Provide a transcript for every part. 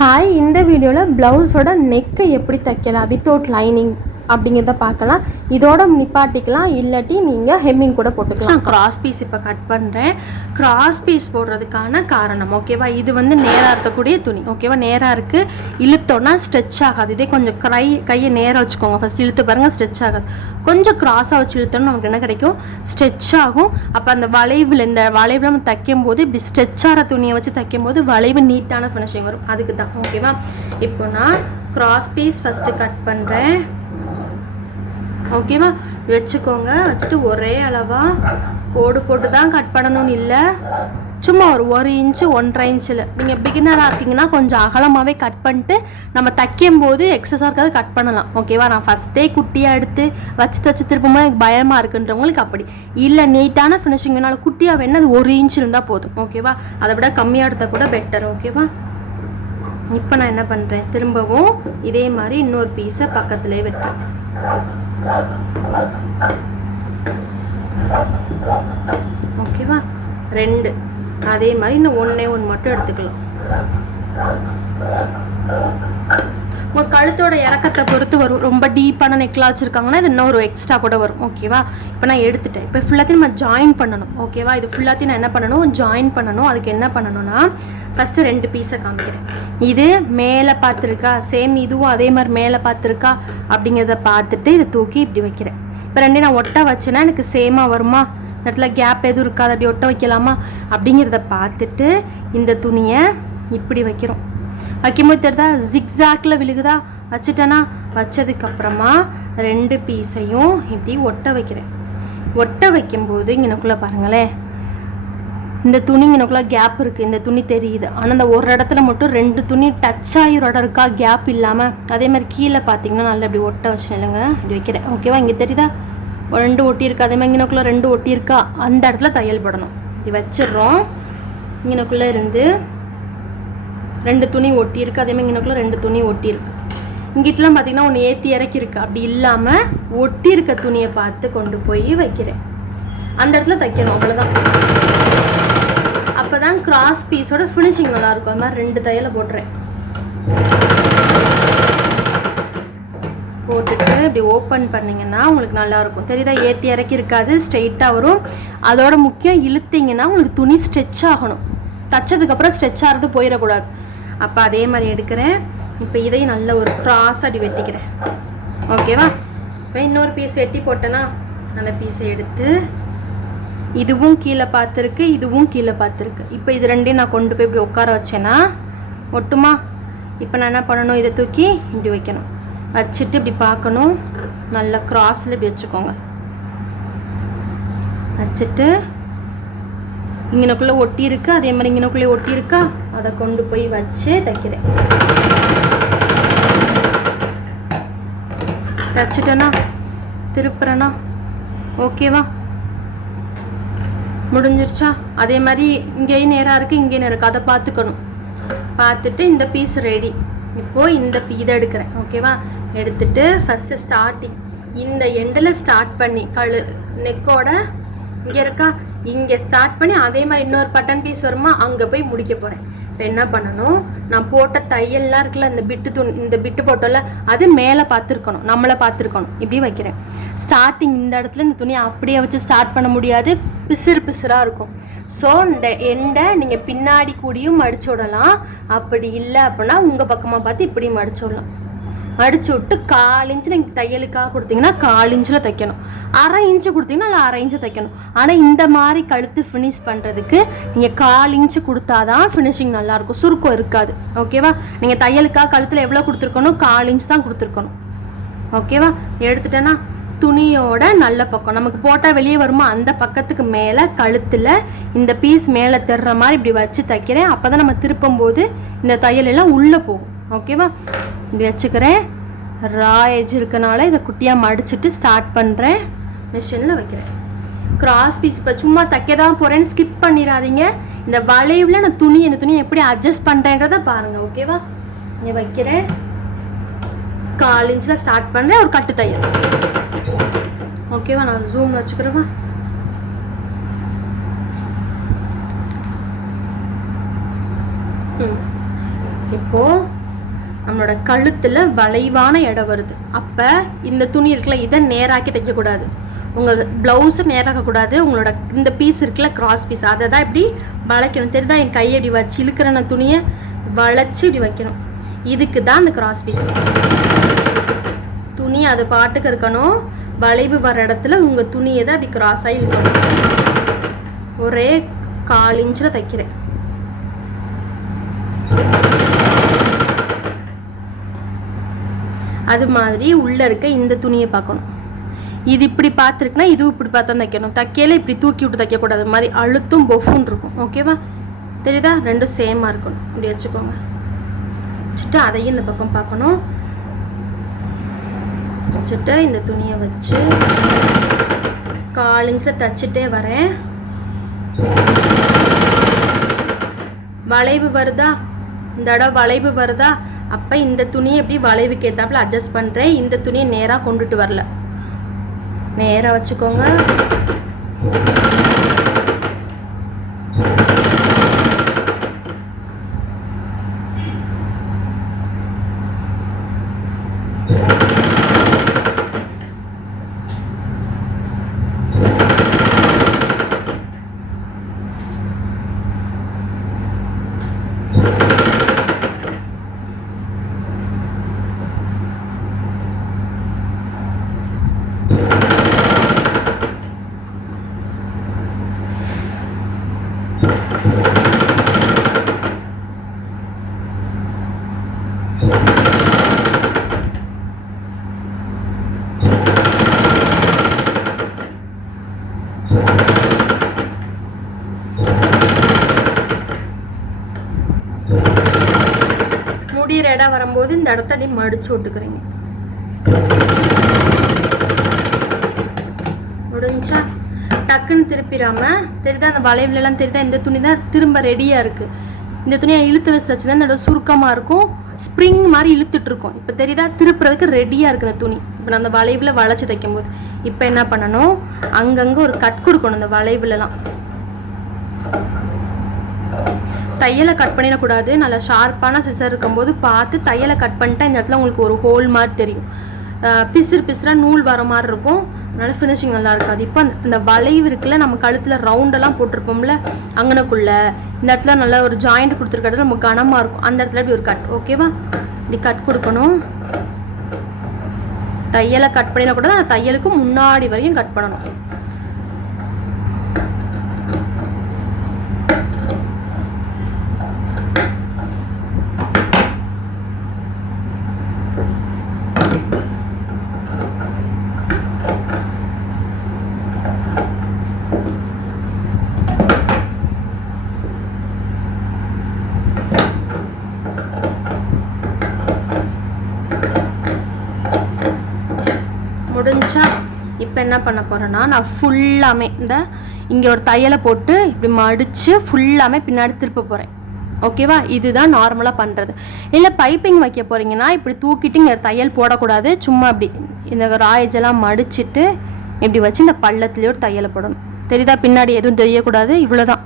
Hi, இந்த வீடியோவில் ப்ளவுஸோட நெக்கை எப்படி தைக்கலாம் வித்தவுட் லைனிங் அப்படிங்கிறத பார்க்கலாம். இதோட நிப்பாட்டிக்கலாம், இல்லாட்டி நீங்கள் ஹெம்மிங் கூட போட்டுக்கலாம். கிராஸ் பீஸ் இப்போ கட் பண்ணுறேன். கிராஸ் பீஸ் போடுறதுக்கான காரணம் ஓகேவா, இது வந்து நேராக இருக்கக்கூடிய துணி ஓகேவா, நேராக இருக்குது, இழுத்தோன்னா ஸ்ட்ரெச் ஆகாது. இதே கொஞ்சம் கையை நேராக வச்சுக்கோங்க, ஃபஸ்ட் இழுத்து பாருங்கள், ஸ்ட்ரெச் ஆகாது. கொஞ்சம் கிராஸாக வச்சு இழுத்தோன்னா நமக்கு என்ன கிடைக்கும், ஸ்ட்ரெச் ஆகும். அப்போ அந்த வளைவில் இந்த வளைவில் நம்ம தைக்கும் போது இப்படி ஸ்ட்ரெச் ஆகிற துணியை வச்சு தைக்கும் போது வளைவு நீட்டான ஃபினிஷிங் வரும். அதுக்கு தான் ஓகேவா. இப்போ நான் கிராஸ் பீஸ் ஃபஸ்ட்டு கட் பண்ணுறேன் ஓகேவா. வச்சுக்கோங்க, வச்சுட்டு ஒரே அளவாக கோடு போட்டு தான் கட் பண்ணணும்னு இல்லை, சும்மா ஒரு இன்ச்சு 1.5 இன்ச்சில். நீங்கள் பிகினராக இருக்கீங்கன்னா கொஞ்சம் அகலமாகவே கட் பண்ணிட்டு நம்ம தைக்கும் போது எக்ஸஸாக இருக்காது கட் பண்ணலாம் ஓகேவா. நான் ஃபஸ்ட்டே குட்டியாக எடுத்து வச்சு திருப்பமாக எனக்கு பயமாக இருக்குன்றவங்களுக்கு அப்படி இல்லை, நீட்டான ஃபினிஷிங் வேணாலும் குட்டியாக வேணால் அது 1 இன்ச் இருந்தால் போதும் ஓகேவா. அதை விட கம்மியாக எடுத்தால் கூட பெட்டர் ஓகேவா. இப்போ நான் என்ன பண்ணுறேன், திரும்பவும் இதே மாதிரி இன்னொரு பீஸை பக்கத்துலேயே வெட்டுறேன் ஓகேவா. 2 அதே மாதிரி இன்னும் ஒன்று மட்டும் எடுத்துக்கலாம். உங்கள் கழுத்தோட இறக்கத்தை பொறுத்து வரும். ரொம்ப டீப்பான நெக்லாம் வச்சுருக்காங்கன்னா இது இன்னொரு எக்ஸ்ட்ரா கூட வரும் ஓகேவா. இப்போ நான் எடுத்துட்டேன். இப்போ ஃபுல்லாத்தையும் நம்ம ஜாயின் பண்ணணும் ஓகேவா. இது ஃபுல்லாத்தையும் நான் என்ன பண்ணணும், ஜாயின் பண்ணணும். அதுக்கு என்ன பண்ணணும்னா ஃபஸ்ட்டு 2 பீஸை காமிக்கிறேன். இது மேலே பார்த்துருக்கா, சேம் இதுவும் அதே மாதிரி மேலே பார்த்துருக்கா அப்படிங்கிறத பார்த்துட்டு இதை தூக்கி இப்படி வைக்கிறேன். இப்போ 2 நான் ஒட்ட வச்சேன்னா எனக்கு சேமாக வருமா, இந்த இடத்துல கேப் எதுவும் இருக்காது, அப்படி ஒட்ட வைக்கலாமா அப்படிங்கிறத பார்த்துட்டு இந்த துணியை இப்படி வைக்கிறோம். வைக்கும்போது தெரியுதா ஜிக்ஸாக்கில் விழுகுதா, வச்சுட்டேன்னா வச்சதுக்கப்புறமா 2 பீஸையும் இப்படி ஒட்ட வைக்கிறேன். ஒட்ட வைக்கும்போது இங்கனக்குள்ளே பாருங்களேன், இந்த துணி இங்கனக்குள்ளே கேப் இருக்குது, இந்த துணி தெரியுது. ஆனால் அந்த ஒரு இடத்துல மட்டும் 2 துணி டச் ஆகி ஒரு இடம் இருக்கா, கேப் இல்லாமல். அதே மாதிரி கீழே பார்த்தீங்கன்னா நல்லா இப்படி ஒட்ட வச்சு இல்லைங்க இப்படி வைக்கிறேன் ஓகேவா. இங்கே தெரியுதா 2 ஒட்டியிருக்கா, அதே மாதிரி இங்கனக்குள்ளே 2 ஒட்டியிருக்கா, அந்த இடத்துல தையல் போடணும். இப்படி வச்சிடுறோம். இங்கனக்குள்ளே இருந்து 2 துணி ஒட்டியிருக்கு, அதே மாதிரி இங்கனக்குள்ளே 2 துணி ஒட்டியிருக்கு. இங்கிட்டலாம் பார்த்தீங்கன்னா ஒன்று ஏற்றி இறக்கிருக்கு, அப்படி இல்லாமல் ஒட்டி இருக்க துணியை பார்த்து கொண்டு போய் வைக்கிறேன். அந்த இடத்துல தைக்கணும், அவ்வளோதான். அப்போ தான் கிராஸ் பீஸோட ஃபினிஷிங் நல்லாயிருக்கும். அது மாதிரி 2 தையலை போட்டுறேன். போட்டுட்டு இப்படி ஓப்பன் பண்ணிங்கன்னா உங்களுக்கு நல்லாயிருக்கும். தெரியுதா, ஏற்றி இறக்கி இருக்காது, ஸ்ட்ரெயிட்டாக வரும். அதோட முக்கியம் இழுத்திங்கன்னா உங்களுக்கு துணி ஸ்ட்ரெச் ஆகணும். தைச்சதுக்கப்புறம் ஸ்ட்ரெச் ஆகிறது போயிடக்கூடாது. அப்போ அதே மாதிரி எடுக்கிறேன். இப்போ இதையும் நல்ல ஒரு கிராஸ் அடி வெட்டிக்கிறேன் ஓகேவா. இப்போ இன்னொரு பீஸ் வெட்டி போட்டேன்னா அந்த பீஸை எடுத்து இதுவும் கீழே பார்த்துருக்கு, இதுவும் கீழே பார்த்துருக்கு. இப்போ இது 2ஐயும் நான் கொண்டு போய் இப்படி உட்கார வச்சேன்னா ஒட்டுமா. இப்போ நான் என்ன பண்ணணும், இதை தூக்கி இப்படி வைக்கணும். வச்சுட்டு இப்படி பார்க்கணும், நல்லா கிராஸில் இப்படி வச்சுக்கோங்க. வச்சுட்டு இங்கனக்குள்ளே ஒட்டி இருக்கு, அதே மாதிரி இங்கனக்குள்ளே ஒட்டி இருக்கா, அதை கொண்டு போய் வச்சு தைக்கிறேன். தைச்சிட்டேன்னா திருப்புறேன்னா ஓகேவா, முடிஞ்சிருச்சா. அதே மாதிரி இங்கேயும் நேராக இருக்குது, இங்கேயும் நேரம் இருக்குது, அதை பார்த்துக்கணும். பார்த்துட்டு இந்த பீஸ் ரெடி. இப்போது இந்த இதை எடுக்கிறேன் ஓகேவா. எடுத்துட்டு ஃபஸ்ட்டு ஸ்டார்டிங் இந்த எண்டில் ஸ்டார்ட் பண்ணி நெக்கோட இங்கே இருக்கா, இங்கே ஸ்டார்ட் பண்ணி அதே மாதிரி இன்னொரு பட்டன் பீஸ் வருமா, அங்கே போய் முடிக்க போகிறேன். இப்போ என்ன பண்ணணும், நான் போட்ட தையல்லாம் இருக்குல்ல, இந்த பிட்டு போட்டோம்ல, அது மேலே பார்த்துருக்கணும், நம்மளை பார்த்துருக்கணும். இப்படி வைக்கிறேன். ஸ்டார்டிங் இந்த இடத்துல இந்த துணியை அப்படியே வச்சு ஸ்டார்ட் பண்ண முடியாது, பிசுறாக இருக்கும். ஸோ இந்த எண்டை நீங்கள் பின்னாடி கூடியும் மடிச்சு விடலாம். அப்படி இல்லை அப்படின்னா உங்கள் பக்கமாக பார்த்து இப்படி மடிச்சு விடலாம். மடிச்சு விட்டு 1/4 இன்ச்சு நீங்கள் தையலுக்காக கொடுத்தீங்கன்னா 1/4 இன்ச்சில் தைக்கணும். 1/2 இன்ச்சு கொடுத்தீங்கன்னா இல்லை 1/2 இன்ச்சு தைக்கணும். ஆனால் இந்த மாதிரி கழுத்து ஃபினிஷ் பண்ணுறதுக்கு நீங்கள் 1/4 இன்ச்சு கொடுத்தா தான் ஃபினிஷிங் நல்லாயிருக்கும், சுருக்கம் இருக்காது ஓகேவா. நீங்கள் தையலுக்காக கழுத்தில் எவ்வளோ கொடுத்துருக்கணும், 1/4 இன்ச் தான் கொடுத்துருக்கணும் ஓகேவா. எடுத்துட்டேன்னா துணியோட நல்ல பக்கம் நமக்கு போட்டால் வெளியே வருமா, அந்த பக்கத்துக்கு மேலே கழுத்தில் இந்த பீஸ் மேலே தெர்ற மாதிரி இப்படி வச்சு தைக்கிறேன். அப்போ தான் நம்ம திருப்பும் போது இந்த தையல் எல்லாம் உள்ளே போகும் ஓகேவா. இப்படி வச்சுக்கிறேன். ரா எஜ் இருக்கனால இதை குட்டியாக மடிச்சுட்டு ஸ்டார்ட் பண்ணுறேன், மிஷினில் வைக்கிறேன். கிராஸ் பீஸ் இப்போ சும்மா தைக்க தான் போகிறேன்னு ஸ்கிப் பண்ணிடாதீங்க. இந்த வளைவில் நான் இந்த துணியை எப்படி அட்ஜஸ்ட் பண்ணுறேன்றதை பாருங்கள் ஓகேவா. இங்கே வைக்கிறேன். 1/4 இன்ச்சில் ஸ்டார்ட் பண்ணுறேன், ஒரு கட்டு தையல் ஓகேவா. நான் ஜூம் வச்சுக்கிறேவா. இப்போது நம்மளோட கழுத்தில் வளைவான இடம் வருது. அப்போ இந்த துணி இருக்குல்ல, இதை நேராக்கி தைக்கக்கூடாது. உங்கள் ப்ளவுஸை நேராக்கக்கூடாது. உங்களோட இந்த பீஸ் இருக்குல்ல, கிராஸ் பீஸ், அதை தான் இப்படி வளைக்கணும். தெரியுதா? என் கையை இப்படி வச்சு இழுக்கிற நான் துணியை வளைச்சி இப்படி வைக்கணும். இதுக்கு தான் இந்த கிராஸ் பீஸ். துணி அது பாட்டுக்கு இருக்கணும். வளைவு வர இடத்துல உங்கள் துணியை தான் அப்படி கிராஸாகி இருக்கணும். ஒரே 1/4 இன்ச்சில் தைக்கிறேன். அது மாதிரி உள்ளே இருக்க இந்த துணியை பார்க்கணும். இது இப்படி பார்த்துருக்குன்னா இதுவும் இப்படி பார்த்தா தைக்கணும். தைக்கையில் இப்படி தூக்கி விட்டு தைக்கக்கூடாது. மாதிரி அழுத்தும் பொஃபுன்னு இருக்கும். ஓகேவா? தெரியுதா? ரெண்டும் சேமாக இருக்கணும். அப்படி வச்சுக்கோங்க. வச்சுட்டு அதையும் இந்த பக்கம் பார்க்கணும். வச்சுட்டு இந்த துணியை வச்சு 1/4 இன்ச்சில் தைச்சிட்டே வரேன். வளைவு வருதா? இந்த இடம் வளைவு வருதா? அப்போ இந்த துணியை எப்படி வளைவுக்கு ஏற்றாப்புல அட்ஜஸ்ட் பண்ணுறேன். இந்த துணியை நேராக கொண்டுட்டு வரல. நேராக வச்சுக்கோங்க. முடிகிற இடம் வரும்போது இந்த இடத்த அப்படியே மடிச்சு விட்டுக்கிறீங்க. முடிஞ்சா டக்குன்னு திருப்பிடாம. தெரியுதா? அந்த வளைவுலலாம் தெரியுதா? இந்த துணி தான் திரும்ப ரெடியாக இருக்குது. இந்த துணியை இழுத்து வச்சு தான் இந்த சுருக்கமாக இருக்கும். ஸ்ப்ரிங் மாதிரி இழுத்துட்டு இருக்கும். இப்போ தெரியுதா? திருப்புறதுக்கு ரெடியாக இருக்குது அந்த துணி. இப்போ நான் அந்த வளைவில் வளைச்சி தைக்கும் போது இப்போ என்ன பண்ணணும்? அங்கங்கே ஒரு கட் கொடுக்கணும். இந்த வளைவுலலாம் தையலை கட் பண்ணிடக்கூடாது. நல்லா ஷார்ப்பான சிசர் இருக்கும்போது பார்த்து தையலை கட் பண்ணிட்டா இந்த இடத்துல உங்களுக்கு ஒரு ஹோல் மாதிரி தெரியும். பிசுறாக நூல் வர மாதிரி இருக்கும். அதனால ஃபினிஷிங் நல்லா இருக்காது. இப்போ அந்த வளைவு இருக்குல்ல, நம்ம கழுத்தில் ரவுண்டெல்லாம் போட்டிருப்போம்ல, அங்கனக்குள்ள இந்த இடத்துல நல்லா ஒரு ஜாயிண்ட் கொடுத்துருக்கிறது நம்ம கனமாக இருக்கும். அந்த இடத்துல இப்படி ஒரு கட். ஓகேவா? இப்படி கட் கொடுக்கணும். தையலை கட் பண்ணிடக்கூடாது. ஆனால் தையலுக்கு முன்னாடி வரையும் கட் பண்ணணும். முடிஞ்சா இப்போ என்ன பண்ண போகிறேன்னா, நான் ஃபுல்லாமே இந்த இங்கே ஒரு தையலை போட்டு இப்படி மடித்து ஃபுல்லாமே பின்னாடி திருப்ப போகிறேன். ஓகேவா? இதுதான் நார்மலாக பண்ணுறது. இல்லை பைப்பிங் வைக்க போகிறீங்கன்னா இப்படி தூக்கிட்டு இங்கே தையல் போடக்கூடாது. சும்மா அப்படி இந்த ராயஜெல்லாம் மடிச்சுட்டு இப்படி வச்சு இந்த பள்ளத்துலேயே ஒரு தையலை போடணும். தெரியுதா? பின்னாடி எதுவும் தெரியக்கூடாது. இவ்வளோதான்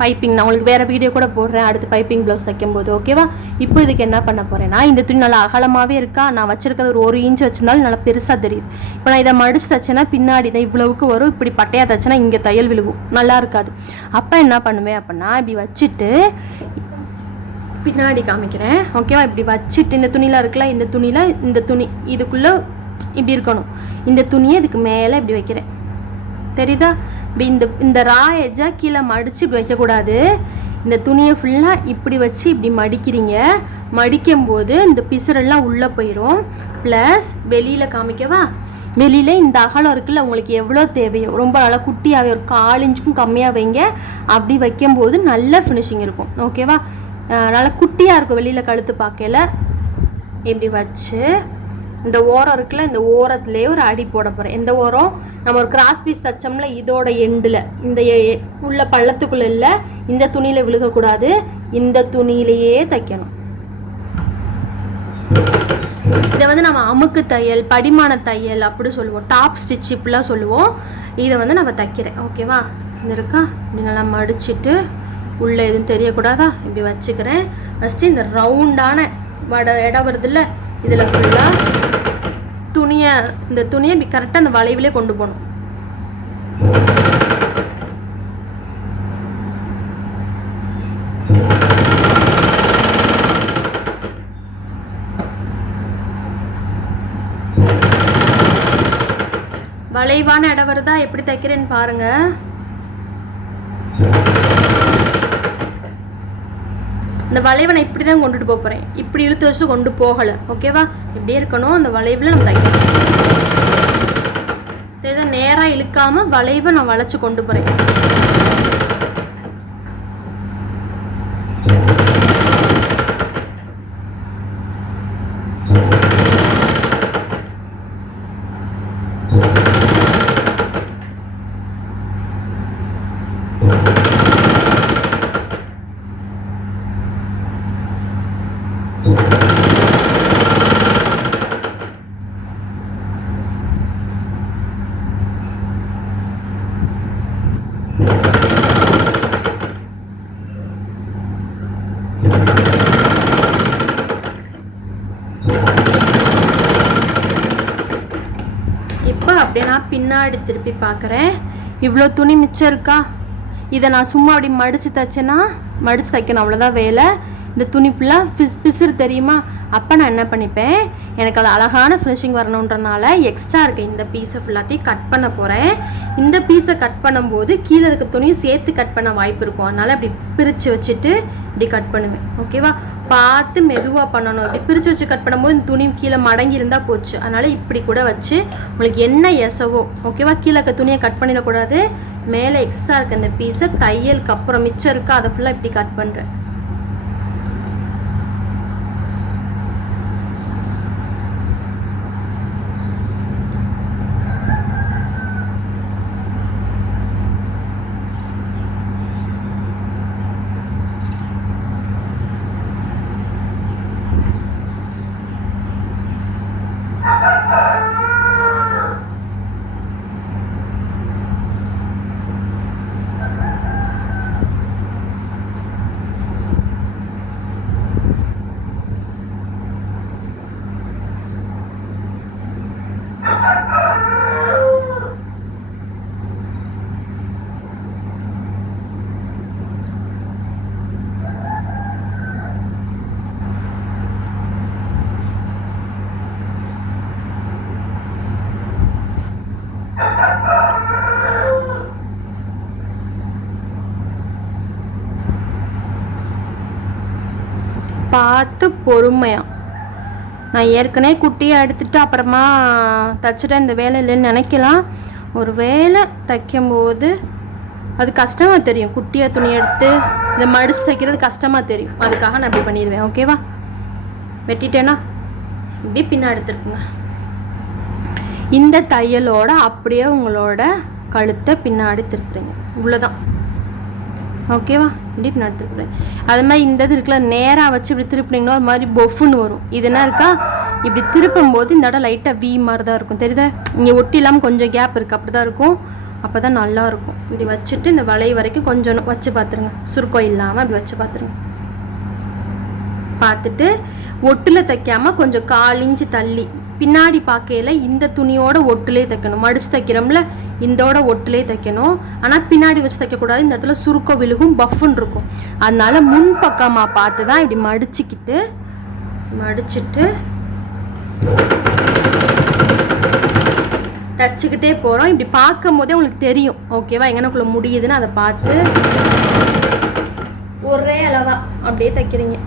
பைப்பிங். நான் உங்களுக்கு வேறு வீடியோ கூட போடுறேன் அடுத்து பைப்பிங் ப்ளவுஸ் தைக்கும்போது. ஓகேவா? இப்போ இதுக்கு என்ன பண்ண போகிறேன்னா, இந்த துணி நல்லா அகலமாகவே இருக்கா. நான் வச்சுருக்கிறது ஒரு 1 இன்ச் வச்சிருந்தாலும் நல்லா பெருசாக தெரியுது. இப்போ நான் இதை மடித்து தைச்சேன்னா பின்னாடி தான் இவ்வளவுக்கு வரும். இப்படி பட்டையாக தைச்சேன்னா இங்கே தையல் விழுகும், நல்லா இருக்காது. அப்போ என்ன பண்ணுவேன் அப்படின்னா, இப்படி வச்சுட்டு பின்னாடி காமிக்கிறேன். ஓகேவா? இப்படி வச்சுட்டு இந்த துணியில் இருக்குல்ல, இந்த துணியில் இந்த துணி இதுக்குள்ளே இப்படி இருக்கணும். இந்த துணியை இதுக்கு மேலே இப்படி வைக்கிறேன். தெரியுதா? இந்த ரா எஜ்ஜை கீழே மடித்து இப்படி வைக்கக்கூடாது. இந்த துணியை ஃபுல்லாக இப்படி வச்சு இப்படி மடிக்கிறீங்க. மடிக்கும்போது இந்த பிசுரெல்லாம் உள்ளே போயிடும். ப்ளஸ் வெளியில் காமிக்கவா? வெளியில் இந்த அகலம் இருக்குல்ல, உங்களுக்கு எவ்வளோ தேவையோ ரொம்ப நல்லா குட்டியாகவே ஒரு 1/4 இன்ச்சுக்கும் கம்மியாக வைங்க. அப்படி வைக்கும்போது நல்ல ஃபினிஷிங் இருக்கும். ஓகேவா? நல்லா குட்டியாக இருக்கும் வெளியில் கழுத்து பார்க்கல. இப்படி வச்சு இந்த ஓரம் இருக்குல்ல, இந்த ஓரத்துலேயே ஒரு அடி போட போகிறேன். எந்த ஓரம்? நம்ம ஒரு கிராஸ் பீஸ் தைச்சோம்ல, இதோட எண்டில் இந்த உள்ள பள்ளத்துக்குள்ளே இல்லை, இந்த துணியில் விழுகக்கூடாது. இந்த துணியிலேயே தைக்கணும். இதை வந்து நம்ம அமுக்கு தையல், படிமான தையல் அப்படி சொல்லுவோம். டாப் ஸ்டிச் இப்படிலாம் சொல்லுவோம். இதை வந்து நம்ம தைக்கிறேன். ஓகேவா? இந்த இருக்கா இப்படி நல்லா மடிச்சுட்டு உள்ளே எதுவும் தெரியக்கூடாதா இப்படி வச்சுக்கிறேன். ஃபஸ்ட்டு இந்த ரவுண்டான இடம் வருதுல்ல, இதில் ஃபுல்லாக இந்த துணியை இப்படி கரெக்டாக அந்த வளைவிலே கொண்டு போகணும். வளைவான இடம் வருதா, எப்படி தைக்கிறேன்னு பாருங்க. இந்த வளைவை நான் இப்படி தான் கொண்டுட்டு போகிறேன், இப்படி இழுத்து வச்சு கொண்டு போகலை. ஓகேவா, இப்படியே இருக்கணும். அந்த வளைவில் நம்ம தைக்கணும். இதை நேராக இழுக்காமல் வளைவை நான் வளைச்சி கொண்டு போகிறேன். இப்போ அப்படியே நான் பின்னாடி திருப்பி பார்க்குறேன். இவ்வளோ துணி மிச்சம் இருக்கா, இதை நான் சும்மா அப்படி மடித்து தைச்சேன்னா மடித்து தைக்கணும், அவ்வளோதான் வேலை. இந்த துணி ஃபுல்லாக பிசுறு தெரியுமா, அப்போ நான் என்ன பண்ணிப்பேன், எனக்கு அது அழகான ஃபினிஷிங் வரணுன்றனால எக்ஸ்ட்ரா இருக்க இந்த பீஸை ஃபுல்லாத்தையும் கட் பண்ண போகிறேன். இந்த பீஸை கட் பண்ணும்போது கீழே இருக்க துணியும் சேர்த்து கட் பண்ண வாய்ப்பு இருக்கும். அதனால் அப்படி பிரித்து வச்சுட்டு இப்படி கட் பண்ணுவேன். ஓகேவா, பார்த்து மெதுவாக பண்ணணும். இப்படி பிரித்து வச்சு கட் பண்ணும்போது இந்த துணி கீழே மடங்கி இருந்தால் போச்சு. அதனால் இப்படி கூட வச்சு உங்களுக்கு என்ன எசவோ, ஓகேவா, கீழே இருக்க துணியை கட் பண்ணிடக்கூடாது. மேலே எக்ஸ்ட்ரா இருக்க இந்த பீஸை தையலுக்கு அப்புறம் மிச்சம் இருக்கா அதை ஃபுல்லாக இப்படி கட் பண்ணுறேன். பார்த்து பொறுமையாக, நான் ஏற்கனவே குட்டியை எடுத்துகிட்டு அப்புறமா தைச்சிட்டேன், இந்த வேலை இல்லைன்னு நினைக்கலாம். ஒரு வேலை தைக்கும்போது அது கஷ்டமாக தெரியும். குட்டியாக துணி எடுத்து இதை மடிச்சு தைக்கிறது கஷ்டமாக தெரியும். அதுக்காக நான் இப்படி பண்ணிடுவேன். ஓகேவா, வெட்டிட்டேன்னா இப்படி பின்னா எடுத்துருக்குங்க. இந்த தையலோட அப்படியே உங்களோட கழுத்தை பின்னாடி திருப்புறீங்க, இவ்வளோதான். ஓகேவா, இப்படி பின்னாடி திருப்புறேன். அது மாதிரி இந்த இது இருக்குல்ல, நேராக வச்சு இப்படி திருப்பினீங்கன்னா ஒரு மாதிரி பொஃப்னு வரும். இது என்ன இருக்கா, இப்படி திருப்பும் போது இந்த இடம் லைட்டாக வி மாதிரி தான் இருக்கும். தெரியுதா, இங்கே ஒட்டி இல்லாமல் கொஞ்சம் கேப் இருக்குது, அப்படி தான் இருக்கும். அப்போ தான் நல்லாயிருக்கும். இப்படி வச்சுட்டு இந்த வளை வரைக்கும் கொஞ்சம் வச்சு பார்த்துருங்க, சுருக்கம் இல்லாமல் அப்படி வச்சு பார்த்துருங்க. பார்த்துட்டு ஒட்டில் தைக்காமல் கொஞ்சம் 1/4 இன்ச்சு தள்ளி பின்னாடி பார்க்கையில் இந்த துணியோட ஒட்டுலே தைக்கணும். மடித்து தைக்கிறோம்ல, இந்தோட ஒட்டுலே தைக்கணும். ஆனால் பின்னாடி வச்சு தைக்கக்கூடாது, இந்த இடத்துல சுருக்கம் விழுகும், பஃப்னு இருக்கும். அதனால முன் பக்கமாக பார்த்து தான் இப்படி மடிச்சுட்டு தச்சுக்கிட்டே போகிறோம். இப்படி பார்க்கும் போதே உங்களுக்கு தெரியும். ஓகேவா, எங்கனக்குள்ளே முடியுதுன்னு அதை பார்த்து ஒரே அளவாக அப்படியே தைக்கிறீங்க.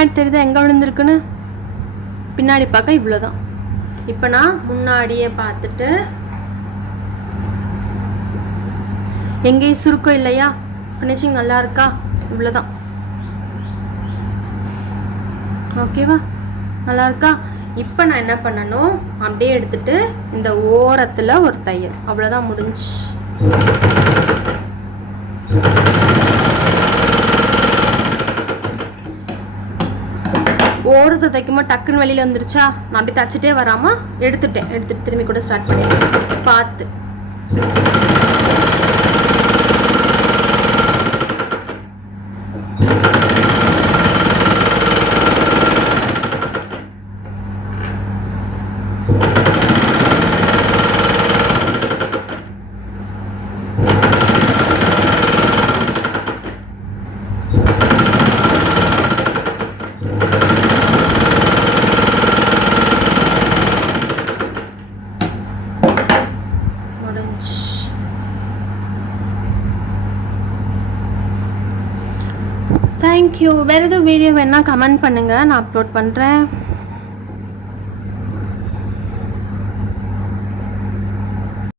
பின்னாடி தெரியுதா எங்கே விழுந்திருக்குன்னு? பின்னாடி பார்க்க இவ்வளோதான். இப்போ நான் முன்னாடியே பார்த்துட்டு எங்கேயும் சுருக்கம் இல்லையா, ஃபினிஷிங் நல்லா இருக்கா, இவ்வளோதான். ஓகேவா, நல்லா இருக்கா? இப்போ நான் என்ன பண்ணணும், அப்படியே எடுத்துட்டு இந்த ஓரத்தில் ஒரு தையல், அவ்வளோதான், முடிஞ்சு. ஓரத்தை தைக்கும்போது டக்குன்னு வெளியில் வந்துருச்சா, நான் அப்படி தச்சுட்டே வராமல் எடுத்துட்டு திரும்பி கூட ஸ்டார்ட் பண்ணிட்டேன் பார்த்து. தேங்க்யூ. வேறு எதுவும் வீடியோ வேணால் கமெண்ட் பண்ணுங்கள், நான் அப்லோட் பண்ணுறேன்.